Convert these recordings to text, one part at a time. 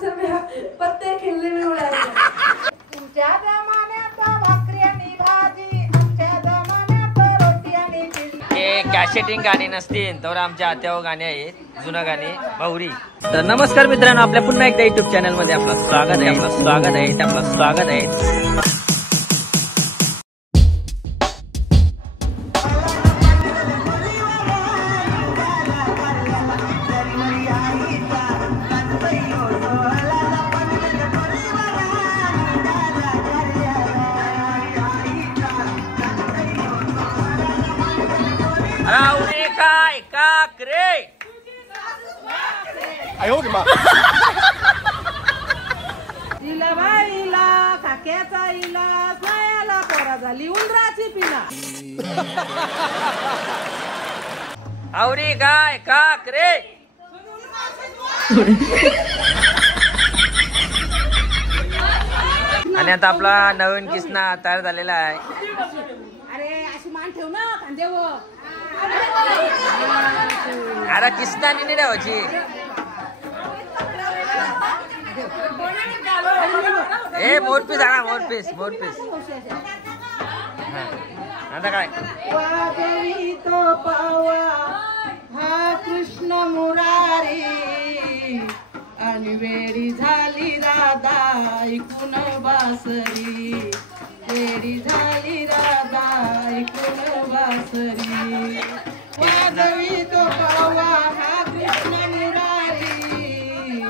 पत्ते खेळले मी उडायचे. तुमच्या जमान्यात भाकरी आणि भाजी, आमच्या जमान्यात रोटी आणि चिली. हे कॅसेटिंग गाणी नसतील तर आमच्या आत्यावर गाणी आहेत, जुनं गाणी भावरी. तर नमस्कार मित्रांनो, आपल्या पुन्हा एकदा युट्यूब चॅनल मध्ये आपलं स्वागत आहे. आपलं स्वागत आहे. काय काकरे तिला बाईला काक्याचा इला सायाला पोरा झाली उंदराची पिला. आवरी काय काकरे. आणि आता आपला नवीन किस्सा तयार झालेला आहे. अरे अशी मान ठेव ना खांद्यावर. अरे किस्सा नाही द्यावाची. ए मोरपीस आणा, मोरपीस. आता काय वादळी तो पावा हा कृष्ण मुरारी आणि वेडी झाली राधा ऐकून बासरी. वेडी झाली राधा ऐकून बासरी. वादळी तो पावा हा कृष्ण मुरारी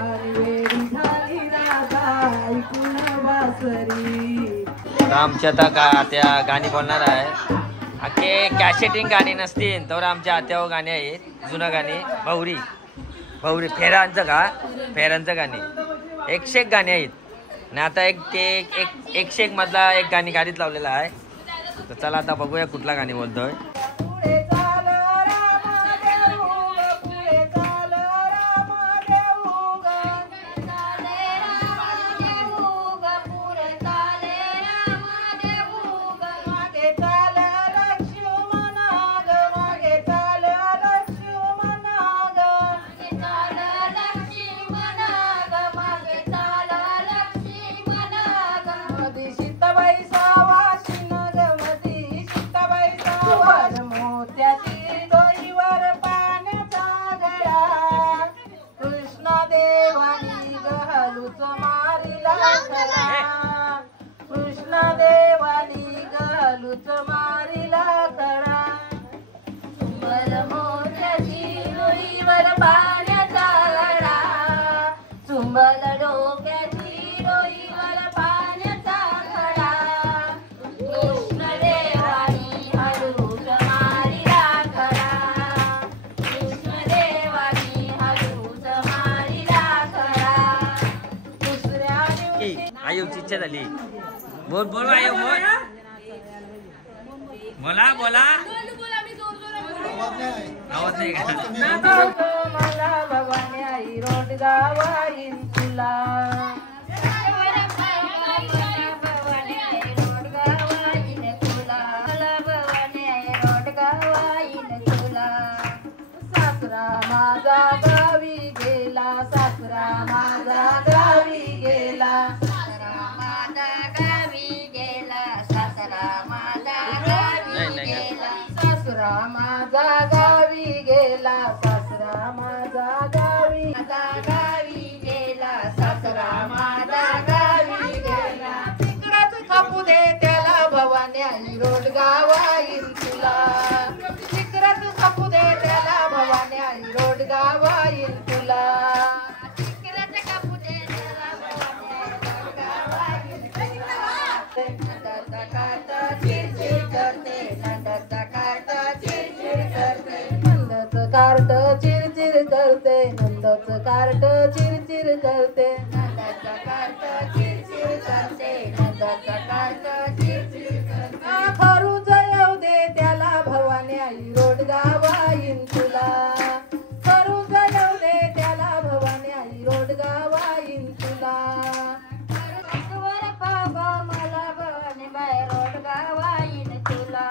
आणि वेडी झाली राधा ऐकून बासरी. आमच्या आता त्या गाणी बोलणार आहे. अख्खे कॅसेटिंग गाणी नसतील तर आमच्या आत्यावर गाणी आहेत, जुनं गाणी भावरी. फेरांचं गाणी 101 गाणी आहेत. आणि आता एकशे एक मधला एक गाडीत लावलेला आहे. तर चला आता बघूया कुठला गाणी बोलतोय. आयुची इच्छा झाली. बोल आयु बोल. बोला आवाज नाही का. मला भवानी आई रोड गावाईन तुला. सासरा माझा गावी गेला, सासरा माझा गावी गेला. सासरा माझा गावी गेला, सासरा माझा गावी गेला, सासरा माझा गावी गेला. तिकडच कापू दे त्याला भवानी आई रोड गावाईन तुला. तिकडच कापू दे त्याला भवानी आई रोड गावाईन तुला. तिकडच कापू दे त्याला भवानी आई रोड गावाईन तुला. नंदाचा काट चिरचिर करते, नंदाचा काट चिरचिर करते, नंदाचं कार्ट चिरचिर करते, नंदाचं कार्ट चिरचिर करते, नंदाचा कार्ट चिरचिर करते, नंदाचा कार्ट चिरचिर करते. खरूच येऊ दे त्याला भवानी आई रोड गावाईन तुला. खरूच येऊ दे त्याला भवानी आई रोड गावाईन तुला. मला भवानी बाई रोड गावाईन तुला.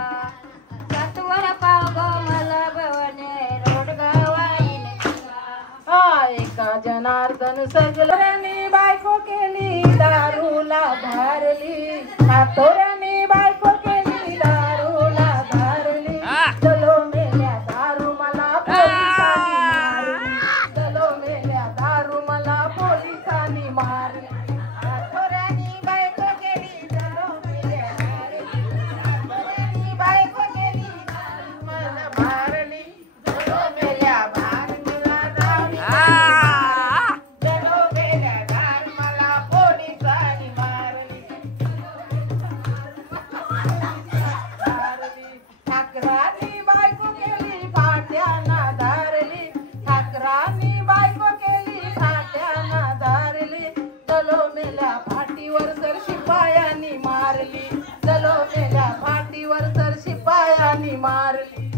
सातवर पाव गो मला भवानी रोड गावाईन तुला. एका जनार्दन सजल्याने बायको केली दारूला धारली, हातोऱ्याने बायको केली दारूला धारली, चलो मेल्या दारू मला पोलिसांनी मारली, चलो मेल्या दारू मला पोलिसांनी मारली, हातोऱ्याने बायको केली चलो मेल्या धारली, हातोऱ्याने बायको केली दारू मला मारली, चलो मेल्या दारू मला धारली, चलो मेल्या दारू मला पोलिसांनी मारली, ठाकरांनी बायको केली फाट्याना धारली, ठाकरांनी बायको केली फाट्याना धारली, चलो मेल्या फाटीवर तर शिपायांनी मारली, चलो मेल्या फाटीवर तर शिपायांनी मारली,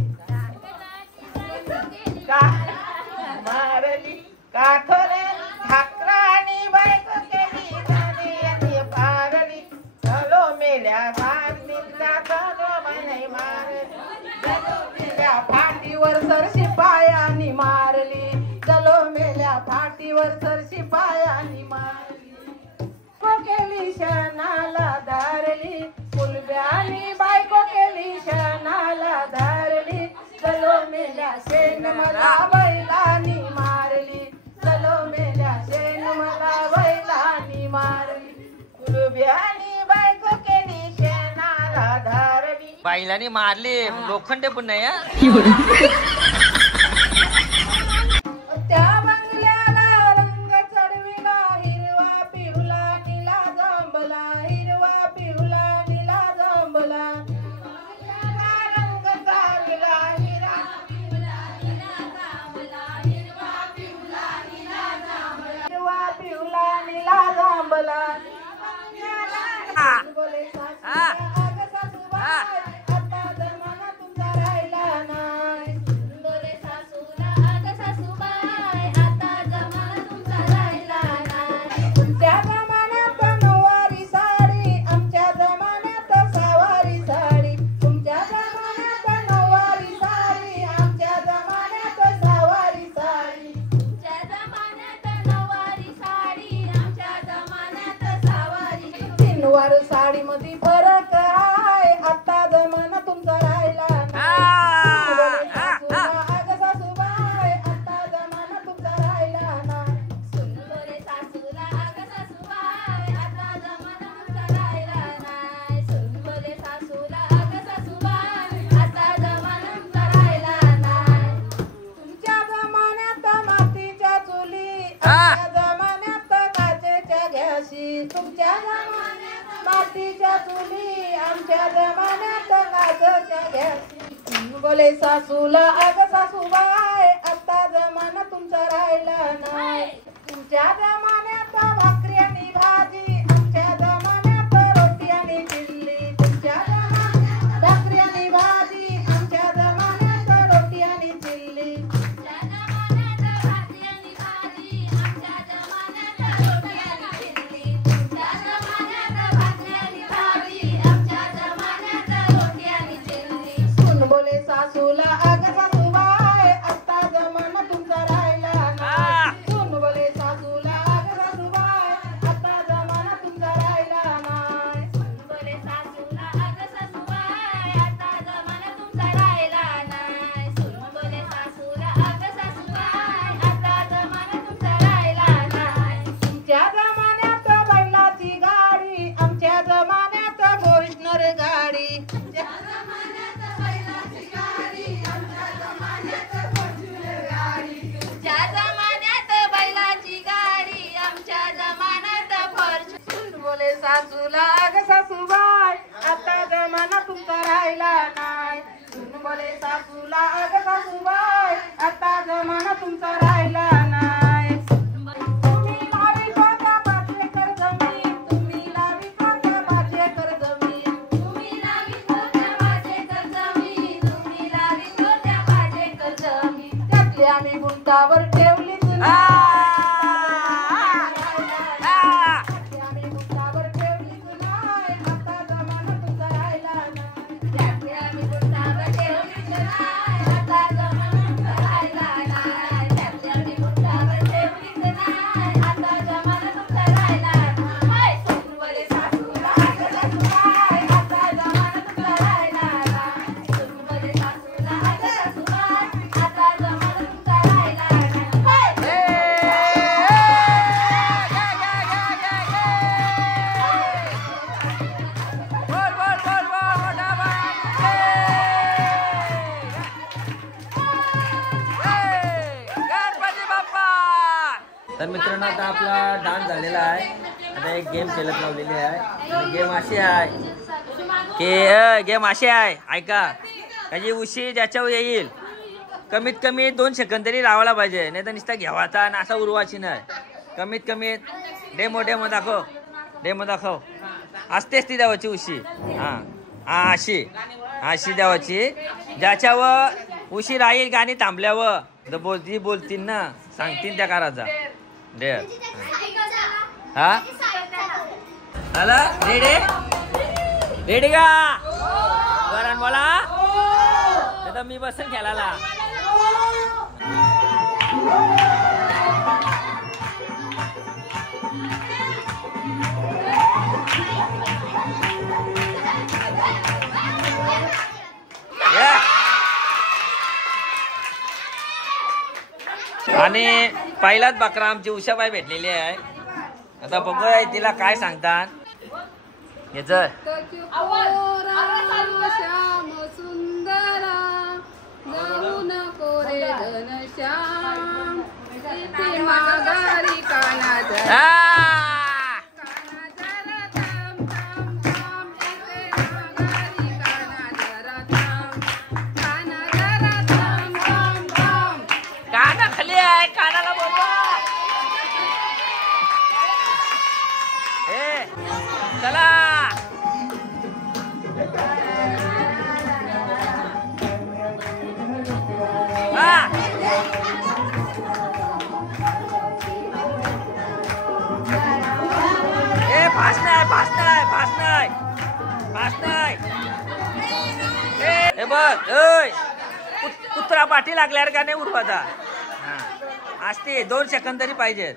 मारली काठोऱ्या ठाकरांनी बायको केली धारली मारली, चलो मेल्या फाटीला चलो म्हणे मारली, चलो मेल्या फाटीवर तर शिपायांनी मारली, चलो मेल्या फाटीवर तर शिपायांनी मारली, बायको केली शनाला धारली, कुलब्यानी बायको केली शनाला धारली, चलो मेल्या शेण मला बैलांनी मारली, चलो मेल्या शेण मला बैलांनी मारली, कुलब्यानी बायको केली शेणाला धारली, बाईलाने मारले लोखंडे पण नाही हा. त्या बंगल्याला रंग चढविला हिरवा पिवला निळा जांभला, हिरवा पिवला निळा जांभला, रंग चढविला हिरवा पिवला निळा जांभला, हिरवा पिवला निळा जांभला, हिरवा पिवला निळा जांभला, बोले सासूबाई आता जमाना तुमचा राहिला नाही, बोले सासूला अगं सासूबाई आता जमाना तुमचा राहिला नाही, तुमच्या जमान्यात नऊवारी साडी आमच्या जमान्यात सहावारी साडी, तुमच्या जमान्यात नऊवारी साडी आमच्या जमान्यात सहावारी साडी, तुमच्या जमान्यात नऊवारी साडी आमच्या जमान्यात सहावारी, तीनवार साडी मध्ये फरक आहे आता जमाना तुमचा राहिला नाही, बोले सासूला अगं सासूबाई आता जमाना तुमचा राहिला नाही, बोले सासूला अगं सासूबाई आता जमाना तुमचा राहिला नाही, बोले सासूला अगं सासूबाई आता जमाना तुमचा राहिला नाही, तुमच्या जमान्यात मातीच्या चुली आमच्या जमान्यात काचेच्या गॅसी, तुमच्या जमान्यात मातीच्या चुली आमच्या जमान्यात काचेच्या गॅसी, बोले सासूला अगं सासूबाई आता जमाना तुमचा राहिला नाही, तुमच्या जमान्यात भाकरी आणि भाजी आमच्या जमान्यात रोटी आणि चिल्ली, तुमच्या जमान्यात भाकरी आणि भाजी आमच्या जमान्यात रोटी आणि चिल्ली, तुमच्या जमान्यात भाकरी आणि भाजी आमच्या जमान्यात रोटी आणि चिल्ली, तुमच्या जमान्यात भाकरी आणि भाजी आमच्या जमान्यात रोटी आणि चिल्ली, सुन बोले सासूला अगं सासूबाई आता जमाना तुमचा राहिला नाही, सुन बोले सासूला अगं सासूबाई आता जमाना तुमचा राहिला नाही, सुन बोले सासूला अगं सासूबाई आता जमाना तुमचा राहिला नाही, सुन बोले सासूला अगं सासूबाई आता जमाना तुमचा राहिला नाही, तुमच्या जमान्यात बैलाची गाडी आमच्या जमान्यात फॉर्च्युनर गाडी, तुमच्या जमान्यात बैलाची गाडी आमच्या जमान्यात फॉर्च्युनर गाडी, तुमच्या जमान्यात बैलाची गाडी आमच्या जमान्यात फॉर्च्युनर, बोले सासूला अगं सासूबाई आता जमाना तुमचा राहिला नाही, बोले सासूला अगं सासूबाई आता जमाना तुमचा राहिला नाही, तुम्ही लावी कोणत्या 5 एकर जमीन, तुम्ही लावी कोणत्या 5 एकर जमीन, तुम्ही लावी कोणत्या 5 एकर जमीन, तुम्ही लावी कोणत्या 5 एकर जमीन, त्यातली आम्ही गुंतावर ठेवलीच नाही, त्यातली आम्ही गुंतावर ठेवलीच नाही, आता जमाना तुमचा राहिला नाही, त्यातली आम्ही गुंतावर ठेवलीच नाही, आता जमाना तुमचा राहिला नाही, त्यातली आम्ही गुंतावर ठेवलीच नाही. तर मित्रांनो आता आपला डान्स झालेला आहे. आता एक गेम खेळत लावलेली आहे. गेम अशी आहे की गेम अशी आहे ऐका, त्याची उशी ज्याच्यावर येईल कमीत कमी 2 सेकंद तरी लावायला पाहिजे, नाही तर नुसता घ्यावाचा आणि असा उरवायची नाही. कमीत कमी डेमो दाखव, डेमो दाखव. असतेच ती द्यावाची उशी. हां अशी द्यावाची. ज्याच्यावर उशी राहील गाणी थांबल्यावर जी बोलतील ना सांगतील त्या करायचा. डेअर हा हॅलो रेडी का कारण बोला तर मी बसन खेळायला. आणि पहिलाच बकरा आमची उषाबाई भेटलेली आहे. आता बघूया तिला काय सांगतात. याच श्याम सुंदर जाऊ नको रे घनश्याम माघारी काना खाली आहे, कानाला बोलवा. चला बघ कुत्रा पाठी लागल्यावर का नाही उरवाचा. असते 2 सेकंद तरी पाहिजेत.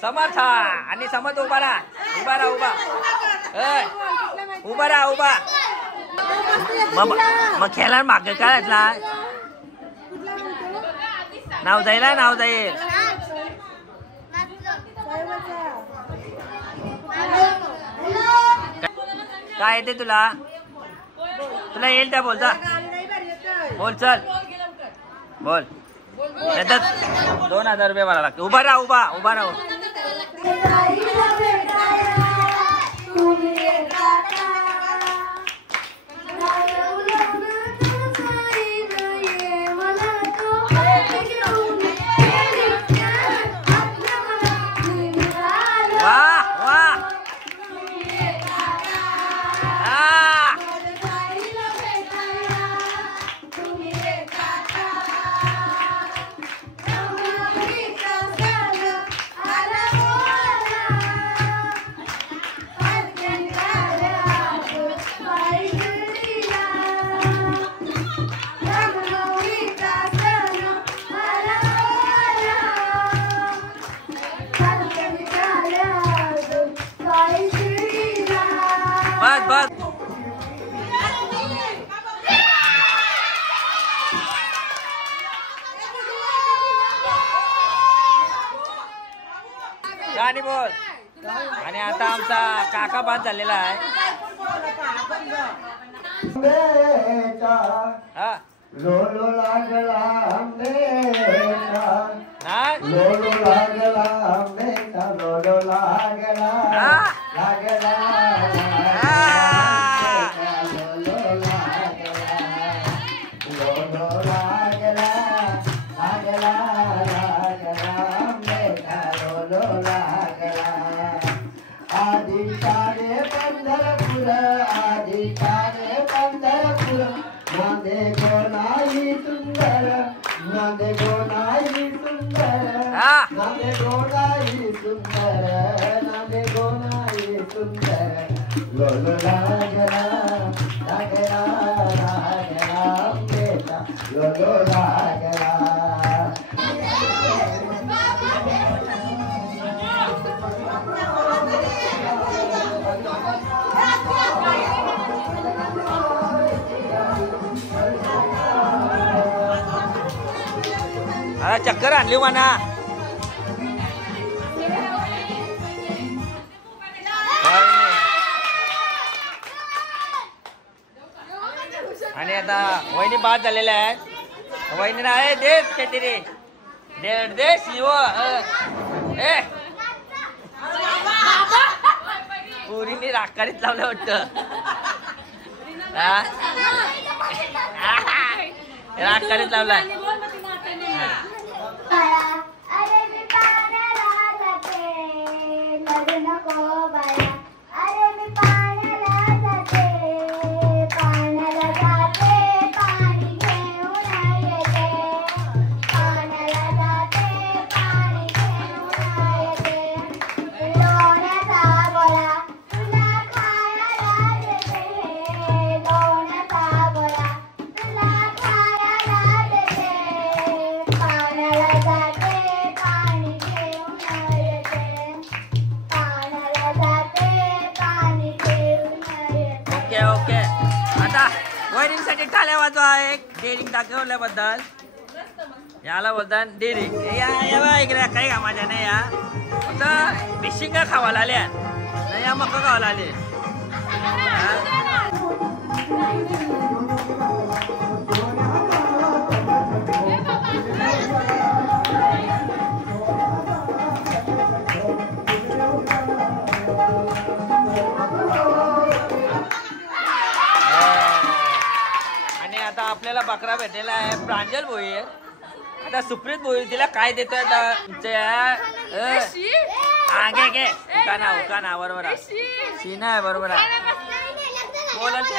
समर्थ आणि समर्थ उभा राहा, उभा राहा, उभा राहा, उभा. मग खेळा मागे काय नाव जाईल, नाव जाईल. काय येते तुला, तुला येईल त्या बोलता बोल. चल बोल. 2000 रुपये मला लागते. उभा राहा, उभा राहा. बस गाणी बोल. आणि आता आमचा काका बाद झालेला आहे. लोलो लागला लोलो लागला लोलो लागला लागला चक्कर आणली म्हणा. आता वहिनी बाद झालेल्या आहेत. वहिनीला आहे देत काहीतरी दे शिव पुरीने राकारीत लावलं वाटतं. राकारीत लावला. ओके आता वैरिंगसाठी टाळ्या वाजवा. एक डेअरिंग दाखवल्याबद्दल याला बोलतात डेअरिंग. या इकडे काही कामाच्या नाही. या आता फिशिंग खावायला आल्या नाही या मका खावायला आले. आता आपल्याला बकरा भेटलेला आहे प्रांजल भोईर. आता सुप्रीत भोईर तिला काय देतोय आता उकाना बरोबर सीना आहे बरोबर आहे. बोलत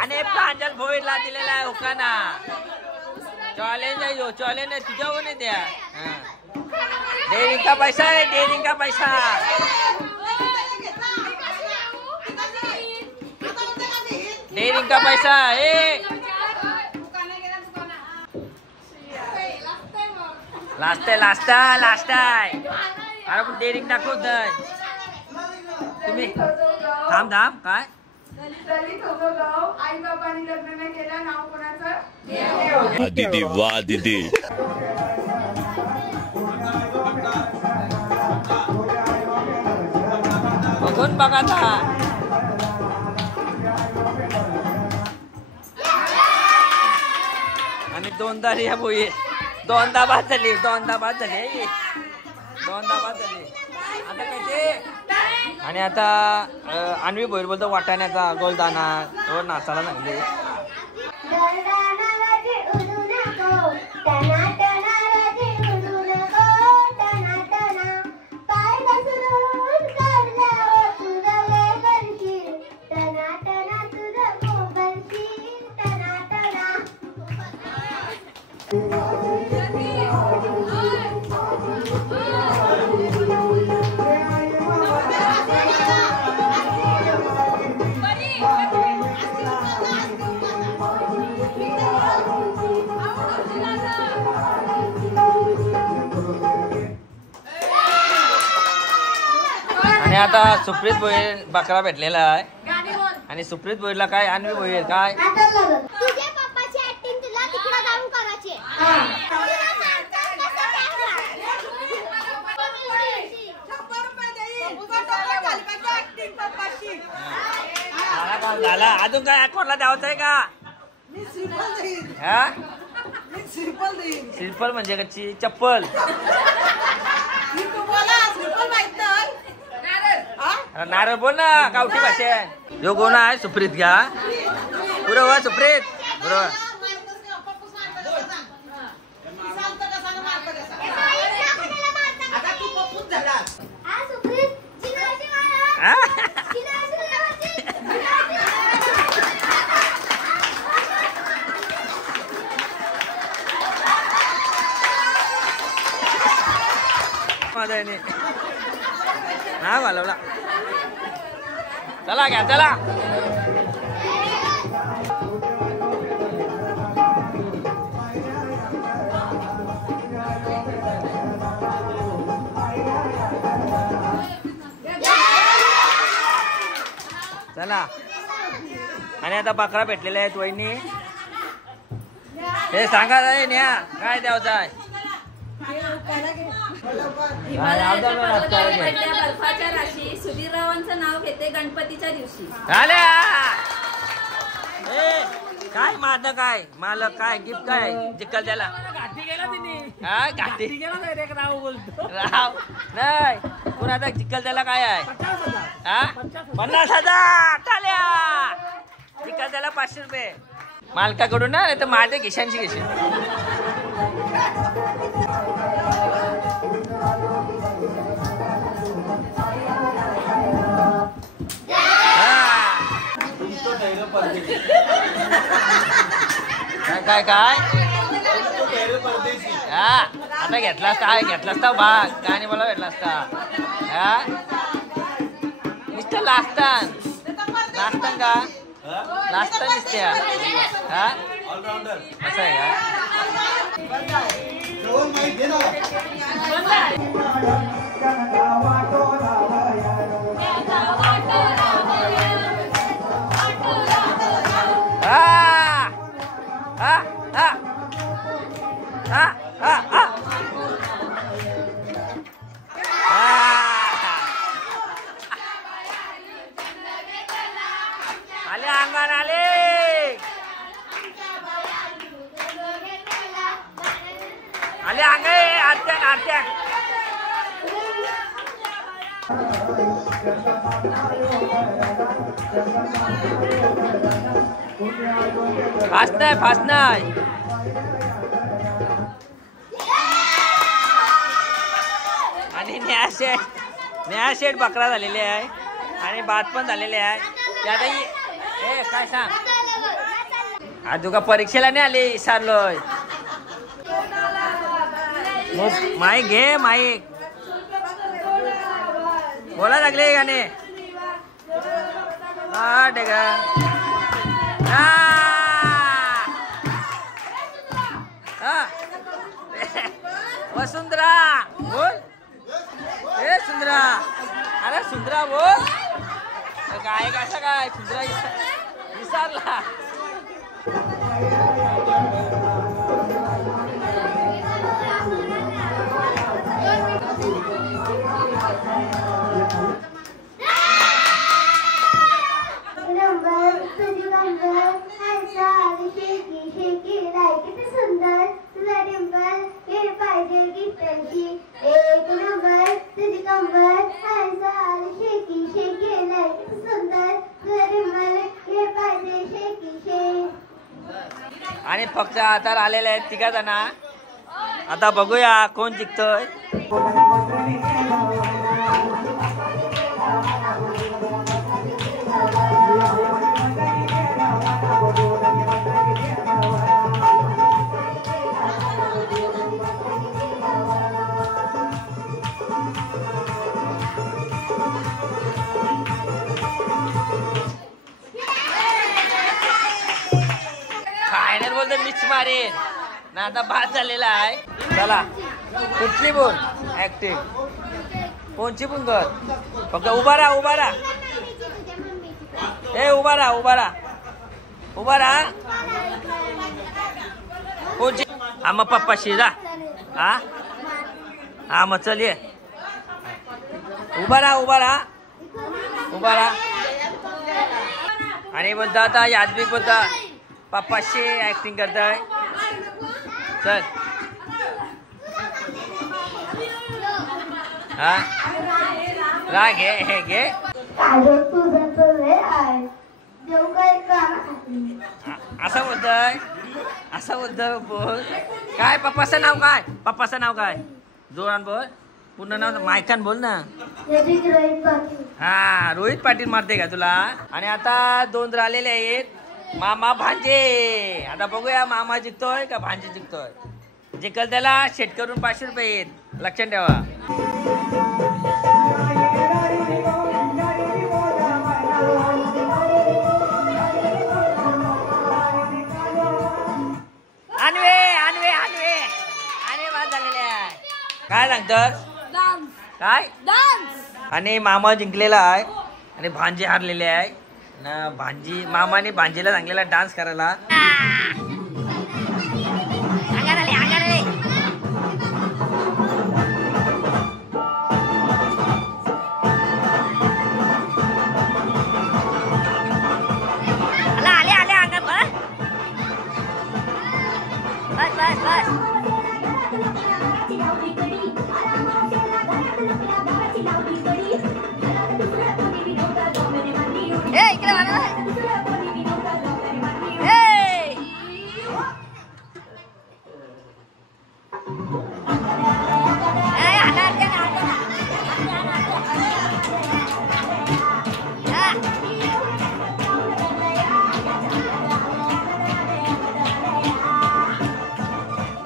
आणि प्रांजल भोईरला दिलेला आहे उकाना. चॅलेंज आहे यो चॅलेंज आहे तुझ्यावर नाही द्या. डेअरिंग का पैसा आहे डेअरिंग का पैसा. डेअरिंग का पैसा लास्ट आहे. अरे पण डेअरिंग दाखवत तुम्ही. थांब काय आई बाबांनी लग्न नाही केलं नाव कोणाचं. दीदी वाह दीदी. बघून बघा था. आणि दोनदा रिया बोई दोनदा बाद झाली. आता काय ते. आणि आता अन्वी भोईर बोलतो वाटाण्याचा गोलदाना नाचायला लागले. आणि आता सुप्रीत भोईर बकरा भेटलेला आहे. आणि सुप्रीत भोईरला काय अन्वी भोईर काय तुझे पप्पाची ऍक्टिंग तुला तिकडे जाऊन करायची. झाला अजून काय अकाउंटला द्यावचं आहे का. सिंपल म्हणजे कच्ची चप्पल. नारळ बोल ना गावठी भाषा. जो गोना आहे सुप्रीत घ्या बरोबर. सुप्रीत बरोबर. हा घालवला. चला घ्या चला. चला. आणि आता बकरा भेटलेले आहेत वहिनी. हे सांगा न्या काय द्यावचं आहे. हिमालयाच्या पर्वतावर पडल्या बर्फाच्या राशी सुधीररावांचं नाव घेते गणपतीच्या दिवशी. काय माझं काय मालक काय गिफ्ट काय जिकल त्याला घाटी गेला तिने हा घाटी गेला डायरेक्ट राव बोलतो. राव नाही पुन्हा जिकल त्याला काय आहे 50,000 हा 50,000 टाल्या जिकल त्याला 500 रुपये मालकाकडून ना तर माझ्या खिशांची खिशी. काय काय हा आता घेतला असता घेतला असता भाग काय नाही मला भेटला असता हा नुसतं लास्तान लास्तान का लास्तान दिसते हा असं आहे आले अंगण आले आले अंग आरत्यान आरत्यान फास्ट नाही आणि न्या शेट बकरा झालेले आहे आणि भात पण झालेले आहे त्यातही ए काय सांग आज तुका परीक्षेला नाही आली सारलोय माईक घे माईक बोला लागले गाणे वसुंधरा बोल ए सुंदरा अरे सुंदरा बोल काय कसं काय सुंदरा विसरला आणि फक्त आता आलेले आहेत तिघा जण आता बघूया कोण जिंकतोय फायनल बोलतो मिक्स मारेन ना आता बाद झालेला आहे चला कुठली बोल ऍक्टिंग कोणची पण कर फक्त उभा राहा ए उभा राहा कोणची हा मग पप्पाशी जा हा मग चल ये उभा राहा आणि बोलता आता यादविक बोलता पप्पाशी ऍक्टिंग करताय चल हा रा घे असं बोलतोय बोल काय पप्पाचं नाव काय जोरान बोल पूर्ण नाव मायकान बोल ना हा रोहित पाटील मारते का तुला आणि आता 2 राहिलेले आहेत मामा भांजे आता बघूया मामा जिंकतोय का भांजे जिंकतोय जिंकल त्याला शेट करून 500 रुपये येत लक्षात ठेवा आणि बाद झालेले आहे काय सांगतोस काय आणि मामा जिंकलेला आहे आणि भांजे हारलेले आहे ना मामाने भांजीला सांगलेला डान्स करायला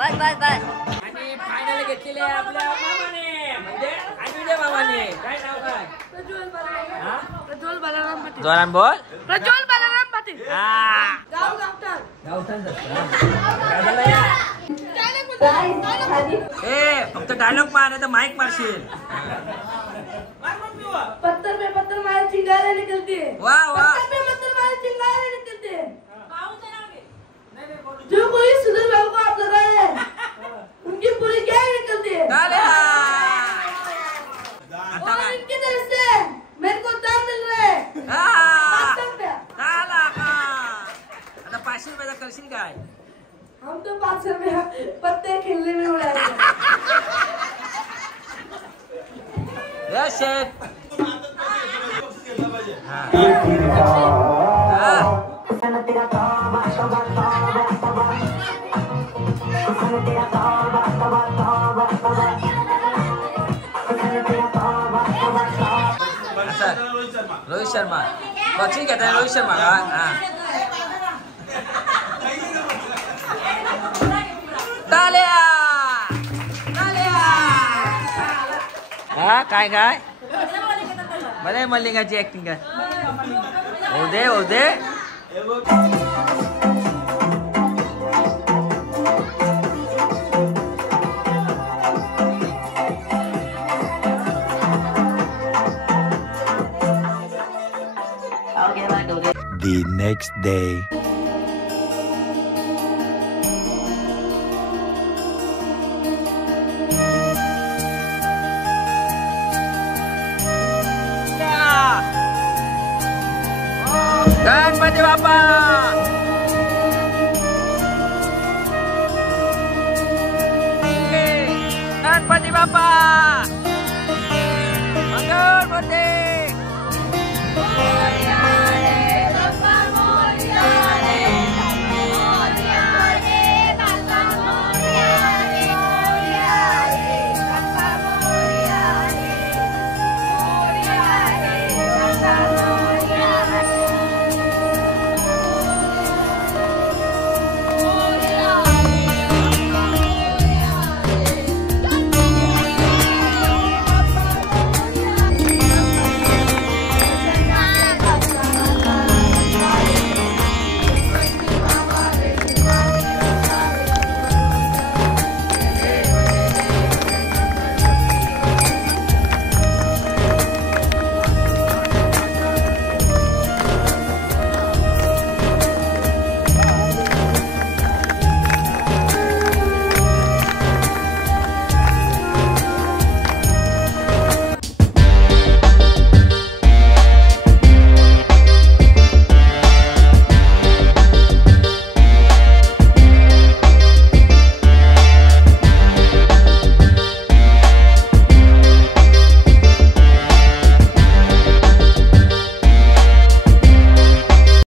आणि फायनल घेतलेले आहे आपल्या मामाने म्हणजे अनुजय मामाने. काय नाव काय? हा? जोरान बोल. प्रज्वल बलराम पाटील. हा. गाव गावठाण. गावठाण काय झालं या? ए फक्त डायलॉग मार नाही तर माईक मारशील. पत्थर पे पत्थर मारे चिंगारे निकलती है. वा वा. पत्थर पे पत्थर मारे चिंगारे निकलते हैं. जो कोई सुधर बाबू को आप लगाए हैं, उनकी पूरी गैंग निकलती है. ताल्या. और इनकी तरफ से मेरे को दाम मिल रहा है. हा. 500 रुपया. ताला का. आता 500 रुपयाचा करशील काय? हम तो 500 रुपया पत्ते खेलने में उड़ाएंगे. यस शेठ. हा. रोहित शर्मा कोचिंग घेताय रोहित शर्मा का? हा. ताल्या. हा काय काय बरे मल्लिकाची ऍक्टिंग काय होऊ दे होऊ दे. The next day. Ganpati Bappa. Ganpati Bappa.